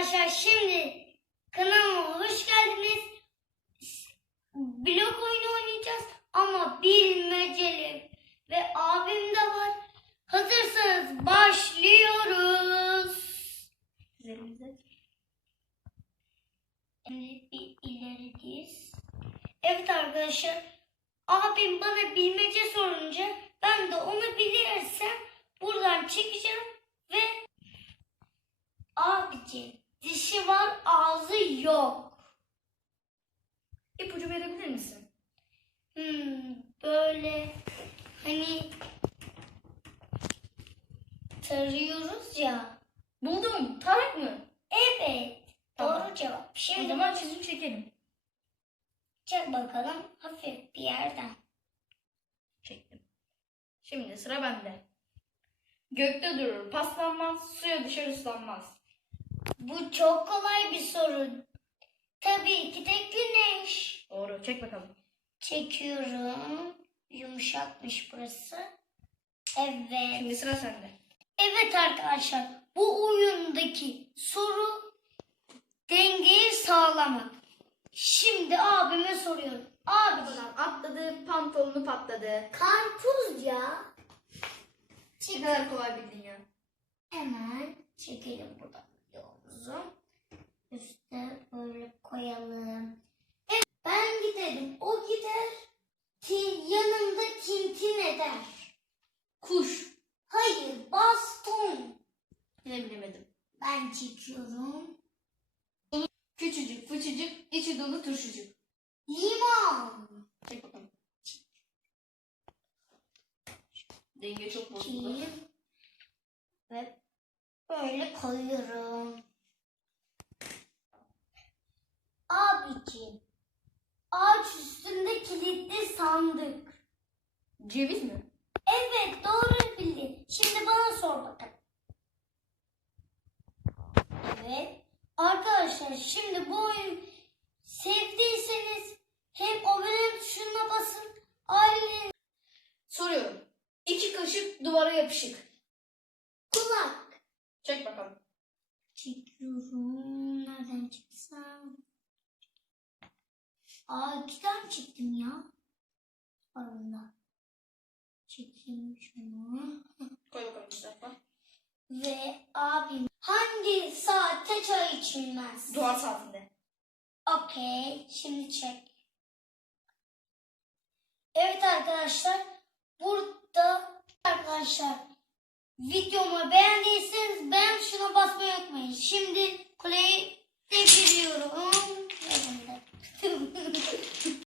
arkadaşlar şimdi kanalıma hoş geldiniz. Blok oyunu oynayacağız ama bilmeceli ve abim de var. Hazırsanız başlıyoruz. Şimdi bir ilerideyiz. Evet arkadaşlar abim bana bilmece sorunca ben de onu bilirsem buradan çekeceğim ve abici dişi var ağzı yok. İpucu verebilir misin? Hmm, böyle hani tarıyoruz ya. Buldum. Tarak mı? Evet. Tamam. Doğru cevap. O Şimdi zaman çizim çekelim. çek bakalım hafif bir yerden. Çektim. Şimdi sıra bende. Gökte durur, paslanmaz, suya düşer ıslanmaz. Bu çok kolay bir soru. Tabii ki de güneş. Doğru. Çek bakalım. Çekiyorum. Yumuşakmış burası. Evet. Şimdi sıra sende. Evet arkadaşlar. Bu oyundaki soru dengeyi sağlamak. Şimdi abime soruyorum. Abi Arabadan atladı, pantolonu patladı. karpuz ya. Ne kadar kolay bildin ya. Hemen çekelim buradan yolumuzu. Üste böyle koyalım. Evet, ben giderim. O gider. Tin, yanımda tintin eder. Kuş. Hayır baston. Bilemedim. Ben çekiyorum. Küçücük, fıçıcık, içi dolu turşucuk. Limon. Çek bakalım. Denge çok bozuldu. Ve böyle koyuyorum. Abiciğim. Ağaç üstünde kilitli sandık. Ceviz mi? Evet doğru bildin. Şimdi bana sor bakalım. Evet. Arkadaşlar şimdi bu oyunu sevdiyseniz hem abone tuşuna basın. Ailenin Soruyorum. İki kaşık duvara yapışık. kulak. Çek bakalım. Çekiyorum. Nereden çıksam? Aa iki tane çektim ya. Arında. Çekeyim şunu. Koy bakalım Mustafa. Ve abim hangi saatte çay içilmez? Duvar saatinde. Okey. Şimdi çek. Evet arkadaşlar. Burada arkadaşlar videomu beğendiyseniz beğen tuşuna basmayı unutmayın. Şimdi kuleyi